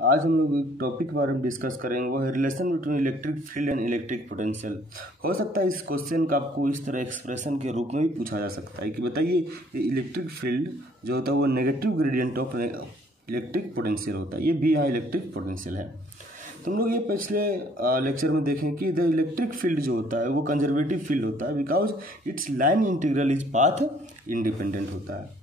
आज हम लोग एक टॉपिक के बारे में डिस्कस करेंगे, वो है relation between electric field and electric potential. हो सकता है इस क्वेश्चन का आपको इस तरह एक्सप्रेशन के रूप में भी पूछा जा सकता है कि बताइए इलेक्ट्रिक फील्ड जो होता है वो negative gradient of electric potential होता है। ये भी यहाँ इलेक्ट्रिक पोटेंशियल है। तुम लोग ये पिछले लेक्चर में देखें कि द इलेक्ट्रिक फील्ड जो होता है वो कंजर्वेटिव फील्ड होता है because it's line integral is path independent होता है।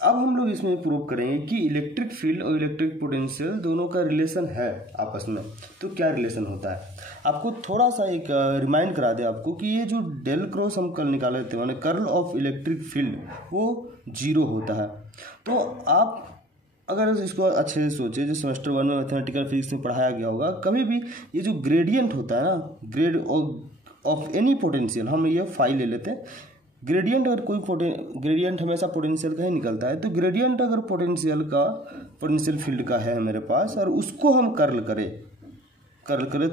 अब हम लोग इसमें प्रूव करेंगे कि इलेक्ट्रिक फील्ड और इलेक्ट्रिक पोटेंशियल दोनों का रिलेशन है आपस में। तो क्या रिलेशन होता है, आपको थोड़ा सा एक रिमाइंड करा दे आपको कि ये जो डेल क्रॉस हम कल निकाले थे माने कर्ल ऑफ इलेक्ट्रिक फील्ड वो 0 होता है। तो आप अगर इसको अच्छे से सोचे, जो सेमेस्टर 1 में मैथमेटिकल फिजिक्स में पढ़ाया गया होगा, कभी भी ये जो ग्रेडियंट होता है ना, ग्रेड ऑफ एनी पोटेंशियल, हम ये फाई ले लेते हैं। ग्रेडियंट अगर कोई ग्रेडियंट हमेशा पोटेंशियल का ही निकलता है, तो ग्रेडियंट अगर पोटेंशियल फील्ड का है मेरे पास और उसको हम कर्ल करें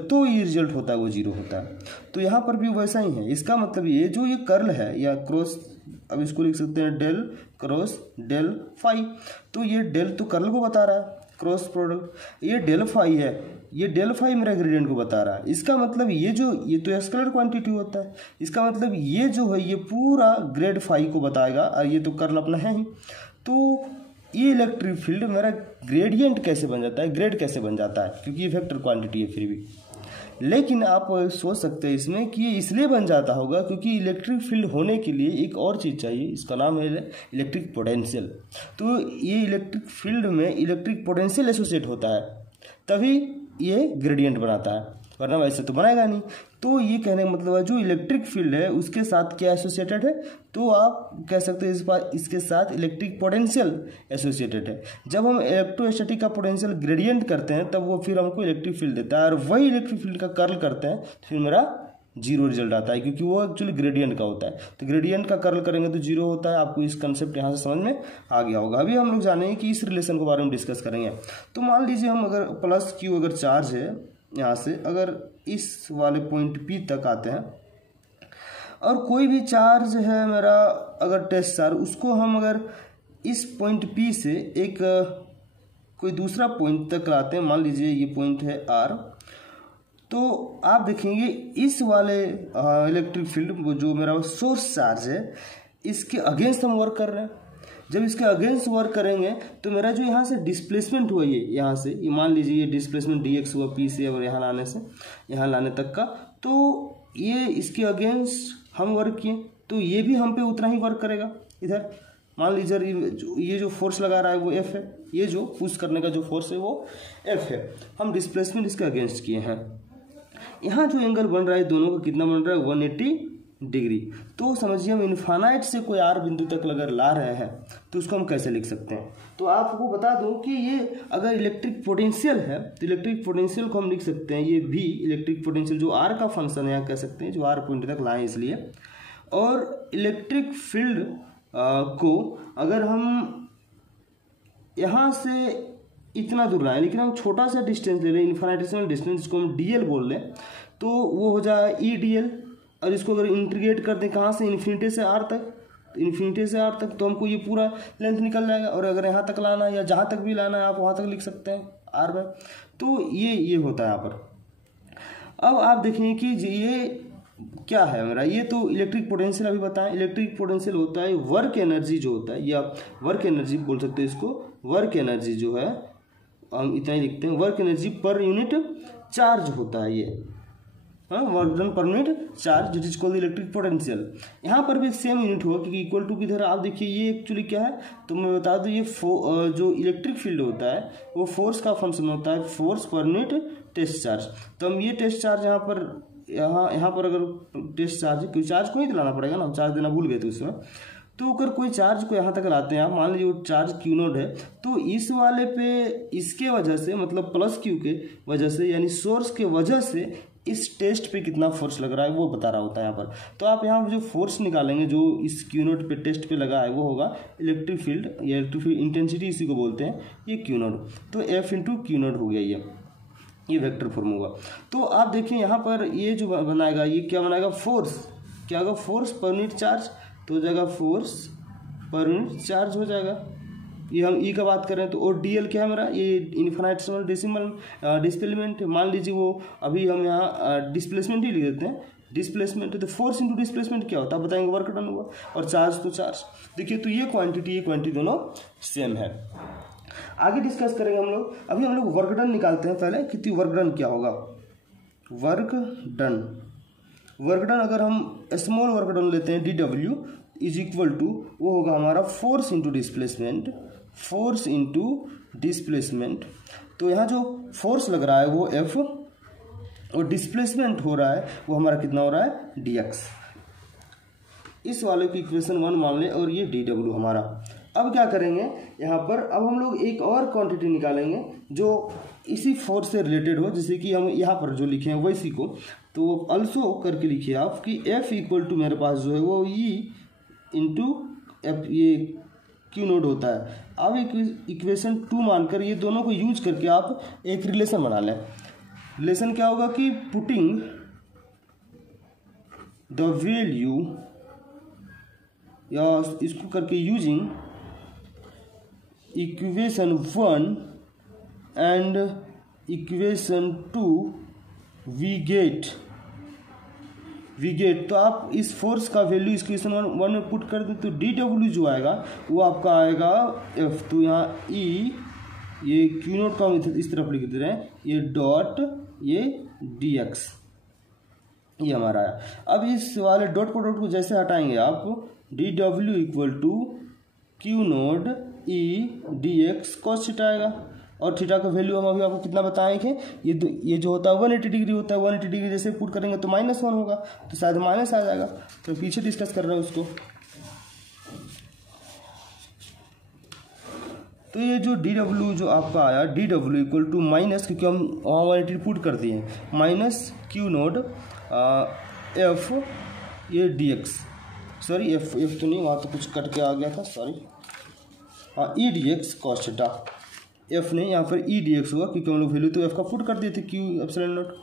तो ये रिजल्ट होता है वो 0 होता है। तो यहाँ पर भी वैसा ही है। इसका मतलब ये जो ये कर्ल है या क्रॉस, अब इसको लिख सकते हैं डेल क्रॉस डेल फाई। तो ये डेल तो कर्ल को बता रहा है, क्रॉस प्रोडक्ट, ये डेल फाई है, ये डेल फाई मेरा ग्रेडियंट को बता रहा है। इसका मतलब ये तो स्केलर क्वांटिटी होता है, इसका मतलब ये जो है ये पूरा ग्रेड फाई को बताएगा और ये तो कर्ल अपना है ही। तो ये इलेक्ट्रिक फील्ड मेरा ग्रेडियंट कैसे बन जाता है, ग्रेड कैसे बन जाता है, क्योंकि ये वेक्टर क्वांटिटी है फिर भी। लेकिन आप सोच सकते हैं इसमें कि ये इसलिए बन जाता होगा क्योंकि इलेक्ट्रिक फील्ड होने के लिए एक और चीज़ चाहिए, इसका नाम है इलेक्ट्रिक पोटेंशियल। तो ये इलेक्ट्रिक फील्ड में इलेक्ट्रिक पोटेंशियल एसोसिएट होता है, तभी ये ग्रेडियंट बनाता है, वरना वैसे तो बनाएगा नहीं। तो ये कहने का मतलब है जो इलेक्ट्रिक फील्ड है उसके साथ क्या एसोसिएटेड है, तो आप कह सकते हैं इस बार इसके साथ इलेक्ट्रिक पोटेंशियल एसोसिएटेड है। जब हम इलेक्ट्रोस्टैटिक का पोटेंशियल ग्रेडियंट करते हैं तब वो फिर हमको इलेक्ट्रिक फील्ड देता है, और वही इलेक्ट्रिक फील्ड का कर्ल करते हैं तो फिर मेरा 0 रिजल्ट आता है, क्योंकि वो एक्चुअली ग्रेडियंट का होता है। तो ग्रेडियंट का कर्ल करेंगे तो 0 होता है। आपको इस कंसेप्ट यहाँ से समझ में आ गया होगा। अभी हम लोग जानेंगे कि इस रिलेशन के बारे में डिस्कस करेंगे। तो मान लीजिए हम अगर प्लस क्यू अगर चार्ज है, यहाँ से अगर इस वाले पॉइंट P तक आते हैं और कोई भी चार्ज है मेरा अगर टेस्ट चार्ज, उसको हम अगर इस पॉइंट P से एक कोई दूसरा पॉइंट तक लाते हैं, मान लीजिए ये पॉइंट है R, तो आप देखेंगे इस वाले इलेक्ट्रिक फील्ड जो मेरा सोर्स चार्ज है इसके अगेंस्ट हम वर्क कर रहे हैं। जब इसके अगेंस्ट वर्क करेंगे तो मेरा जो यहाँ से डिस्प्लेसमेंट हुआ, ये यहाँ से ये मान लीजिए ये डिस्प्लेसमेंट dx हुआ P से और यहाँ लाने से यहाँ लाने तक का, तो ये इसके अगेंस्ट हम वर्क किए तो ये भी हम पे उतना ही वर्क करेगा। इधर मान लीजिए ये जो फोर्स लगा रहा है वो F है, ये जो पुश करने का जो फोर्स है वो F है। हम डिस्प्लेसमेंट इसके अगेंस्ट किए हैं। यहाँ जो एंगल बन रहा है दोनों का कितना बन रहा है, 180 डिग्री। तो समझिए हम इन्फानाइट से कोई R बिंदु तक अगर ला रहे हैं तो उसको हम कैसे लिख सकते हैं। तो आपको बता दूं कि ये अगर इलेक्ट्रिक पोटेंशियल है तो इलेक्ट्रिक पोटेंशियल को हम लिख सकते हैं, ये भी इलेक्ट्रिक पोटेंशियल जो R का फंक्शन है यहाँ कह सकते हैं, जो R पॉइंट तक लाए इसलिए। और इलेक्ट्रिक फील्ड को अगर हम यहाँ से इतना दूर लाएं, लेकिन हम छोटा सा डिस्टेंस ले लें, इन्फाइनेटेशनल डिस्टेंस जिसको हम DL बोल लें, तो वो हो जाए EDL। और इसको अगर इंटीग्रेट कर दें कहाँ से, इन्फिनिटी से R तक, तो हमको ये पूरा लेंथ निकल जाएगा। और अगर यहाँ तक लाना है या जहाँ तक भी लाना है आप वहाँ तक लिख सकते हैं R में। तो ये होता है यहाँ पर। अब आप देखेंगे कि ये क्या है मेरा, ये तो इलेक्ट्रिक पोटेंशियल अभी बताएं। इलेक्ट्रिक पोटेंशियल होता है वर्क एनर्जी जो होता है, या वर्क एनर्जी बोल सकते हैं इसको। वर्क एनर्जी जो है हम इतना ही लिखते हैं, work energy per unit charge होता है ये, work done per unit charge, it is called electric potential. यहाँ पर भी सेम यूनिट होगा क्योंकि इक्वल टू की तरह। आप देखिए ये एक्चुअली क्या है, तो मैं बता दूँ, ये जो इलेक्ट्रिक फील्ड होता है वो फोर्स का फंक्शन होता है, फोर्स पर यूनिट टेस्ट चार्ज। तो हम ये टेस्ट चार्ज यहाँ पर अगर टेस्ट चार्ज है, क्योंकि चार्ज को ही दिलाना पड़ेगा ना, चार्ज देना भूल गए थे उसमें। तो अगर कोई चार्ज को यहाँ तक लाते हैं आप, मान लीजिए वो चार्ज Q0 है, तो इस वाले पे इसके वजह से मतलब प्लस Q के वजह से यानी सोर्स के वजह से इस टेस्ट पे कितना फोर्स लग रहा है वो बता रहा होता है यहाँ पर। तो आप यहाँ जो फोर्स निकालेंगे जो इस Q0 पे टेस्ट पे लगा है वो होगा इलेक्ट्रिक फील्ड, या इलेक्ट्रिक फील्ड इंटेंसिटी इसी को बोलते हैं, ये Q0। तो F इंटू Q0 हो गया, ये वेक्टर फॉर्म होगा। तो आप देखिए यहाँ पर ये जो बनाएगा ये क्या बनाएगा, फोर्स क्या होगा, फोर्स पर यूनिट चार्ज। तो हो जाएगा फोर्स पर यूनिट चार्ज हो जाएगा, ये हम ई का बात करें तो और डी एल क्या है मेरा, ये इन्फिनिटेसिमल डेसिमल डिस्प्लेसमेंट। मान लीजिए वो अभी हम यहाँ डिस्प्लेसमेंट ही लिख देते हैं, डिस्प्लेसमेंट। तो फोर्स इंटू डिस्प्लेसमेंट क्या होता है बताएंगे, वर्क डन हुआ। और चार्ज तो चार्ज। देखिए तो ये क्वांटिटी दोनों सेम है। आगे डिस्कस करेंगे हम लोग। अभी हम लोग वर्क डन निकालते हैं पहले, कितनी वर्क डन क्या होगा, वर्क डन अगर हम स्मॉल वर्क डन लेते हैं dw इज इक्वल टू वो होगा हमारा फोर्स इंटू डिस्प्लेसमेंट। तो यहाँ जो फोर्स लग रहा है वो F और डिस्प्लेसमेंट हो रहा है वो हमारा कितना हो रहा है dx। इस वाले की इक्वेशन 1 मान लें और ये dw हमारा। अब क्या करेंगे यहाँ पर, अब हम लोग एक और क्वांटिटी निकालेंगे जो इसी फोर्स से रिलेटेड हो, जैसे कि हम यहाँ पर जो लिखे हैं वैसी को। तो अल्सो करके लिखिए आप कि F इक्वल टू मेरे पास जो है वो E इंटू एफ ये क्यू नोड होता है। अब इक्वेशन 2 मानकर ये दोनों को यूज करके आप एक रिलेशन बना लें। रिलेशन क्या होगा कि पुटिंग द वैल्यू, या इसको करके using equation 1 and equation 2 we get. तो आप इस फोर्स का वैल्यू इक्वेशन 1 में पुट कर दें तो dw जो आएगा वो आपका आएगा F। तो यहाँ E ये क्यू नोट का हम इस तरफ लिख दे रहे हैं, ये डॉट ये dx ये हमारा आया। अब इस वाले डॉट को जैसे हटाएंगे आप, dw equal to q naught E dx cos theta आएगा। और थीटा का वैल्यू हम अभी आपको कितना बताएं कि ये जो होता है 180 डिग्री होता है। 180 डिग्री जैसे पुट करेंगे तो -1 होगा, तो शायद माइनस आ जाएगा। तो पीछे डिस्कस कर रहे हैं उसको। तो ये जो dw जो आपका आया, dw इक्वल टू माइनस, क्योंकि हम वहाँ 180 पुट कर दिए, माइनस क्यू नोट एफ ये dx, सॉरी एफ तो नहीं, वहाँ तो कुछ कट के आ गया था, सॉरी। हाँ ई dx cos थीटा, एफ नहीं यहाँ पर ई dx होगा क्योंकि हम लोग वैल्यू तो एफ का पुट कर दिए थे क्यू एप्सिलॉन नॉट।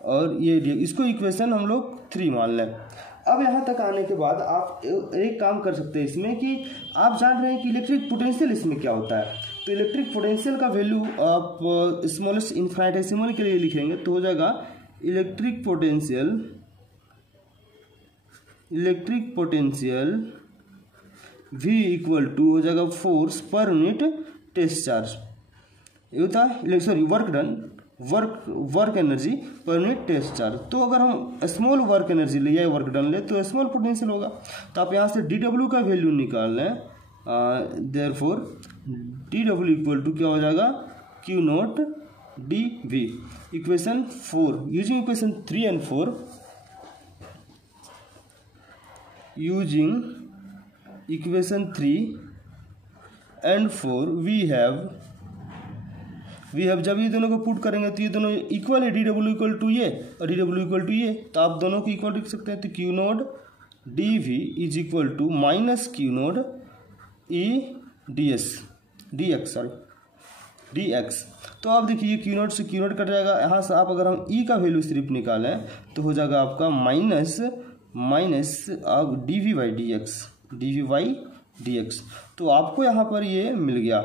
और ये dx, इसको इक्वेशन हम लोग 3 मान लें। अब यहाँ तक आने के बाद आप एक काम कर सकते हैं इसमें कि आप जान रहे हैं कि इलेक्ट्रिक पोटेंशियल इसमें क्या होता है। तो इलेक्ट्रिक पोटेंशियल का वैल्यू आप स्मॉलेस्ट इन्फिनिटेसिमल के लिए लिखेंगे तो हो जाएगा electric potential V equal to हो जाएगा फोर्स पर यूनिट टेस्ट चार्ज। ये होता है sorry work energy per unit test charge. तो अगर हम स्मॉल वर्क एनर्जी ले या वर्क डन ले तो स्मॉल पोटेंशियल होगा। तो आप यहाँ से dw का वैल्यू निकाल लें, देयरफॉर dw इक्वल टू क्या हो जाएगा q naught dv। Equation 4 using equation 3 and 4, using equation 3 and 4 we have जब ये दोनों को पुट करेंगे तो ये दोनों इक्वल है, dw इक्वल टू ये और dw इक्वल टू ये, तो आप दोनों को इक्वल लिख सकते हैं। तो q naught dv is equal to minus q naught E dx। तो आप देखिए क्यू नोट से क्यू नोट कट जाएगा। यहाँ से आप अगर हम ई का वैल्यू सिर्फ निकालें तो हो जाएगा आपका माइनस अब dv बाई dx। तो आपको यहाँ पर ये मिल गया।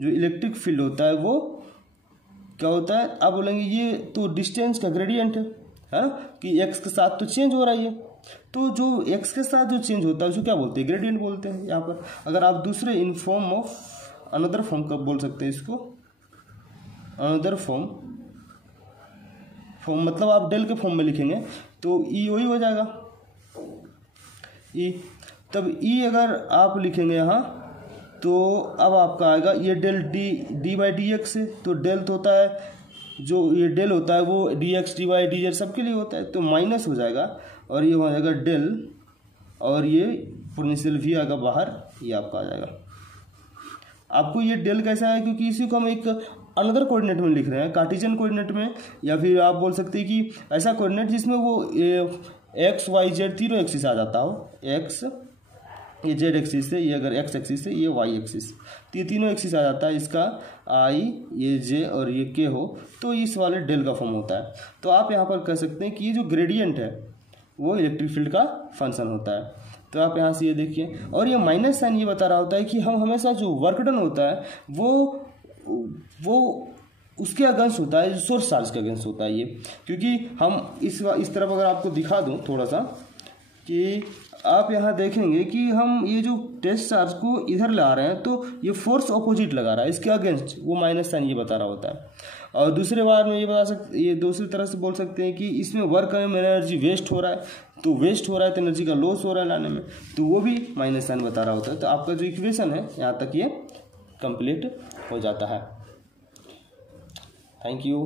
जो इलेक्ट्रिक फील्ड होता है वो क्या होता है, आप बोलेंगे ये तो डिस्टेंस का ग्रेडियंट है ना, कि x के साथ तो चेंज हो रहा है ये। तो जो x के साथ जो चेंज होता है उसको क्या बोलते हैं, ग्रेडियंट बोलते हैं। यहाँ पर अगर आप दूसरे in form of another form कब बोल सकते हैं इसको, अनदर फॉर्म मतलब आप डेल के फॉर्म में लिखेंगे तो ई वही हो जाएगा ई। तब ई अगर आप लिखेंगे यहाँ तो अब आपका आएगा ये del d by d x है। तो डेल तो होता है, जो ये डेल होता है वो d x d y d z सबके लिए होता है, तो माइनस हो जाएगा और ये हो जाएगा डेल और ये पोटेंशियल भी आएगा बाहर, ये आपका आ जाएगा। आपको ये डेल कैसा है, क्योंकि इसी को हम एक अनदर कोऑर्डिनेट में लिख रहे हैं, कार्टेशियन कोऑर्डिनेट में, या फिर आप बोल सकते हैं कि ऐसा कोऑर्डिनेट जिसमें वो एक्स वाई जेड तीनों एक्सिस आ जाता हो। एक्स ये जेड एक्सिस है, ये अगर एक्स एक्सिस है, ये वाई एक्सिस, तो ये तीनों एक्सिस आ जाता है। इसका आई ये जे और ये के हो तो इस वाले डेल का फॉर्म होता है। तो आप यहाँ पर कह सकते हैं कि ये जो ग्रेडियंट है वो इलेक्ट्रिक फील्ड का फंक्शन होता है। तो आप यहाँ से ये देखिए, और ये माइनस साइन ये बता रहा होता है कि हम हमेशा जो वर्क डन होता है वो उसके अगेंस्ट होता है, जो सोर्स चार्ज के अगेंस्ट होता है ये। क्योंकि हम इस तरफ अगर आपको दिखा दूँ थोड़ा सा, कि आप यहाँ देखेंगे कि हम ये जो टेस्ट चार्ज को इधर ला रहे हैं तो ये फोर्स ऑपोजिट लगा रहा है, इसके अगेंस्ट वो माइनस साइन ये बता रहा होता है। और दूसरे बार में ये दूसरी तरह से बोल सकते हैं कि इसमें वर्क में एनर्जी वेस्ट हो रहा है, तो वेस्ट हो रहा है तो एनर्जी का लॉस हो रहा है लाने में, तो वो भी माइनस साइन बता रहा होता है। तो आपका जो इक्वेशन है यहाँ तक ये कंप्लीट हो जाता है। Thank you.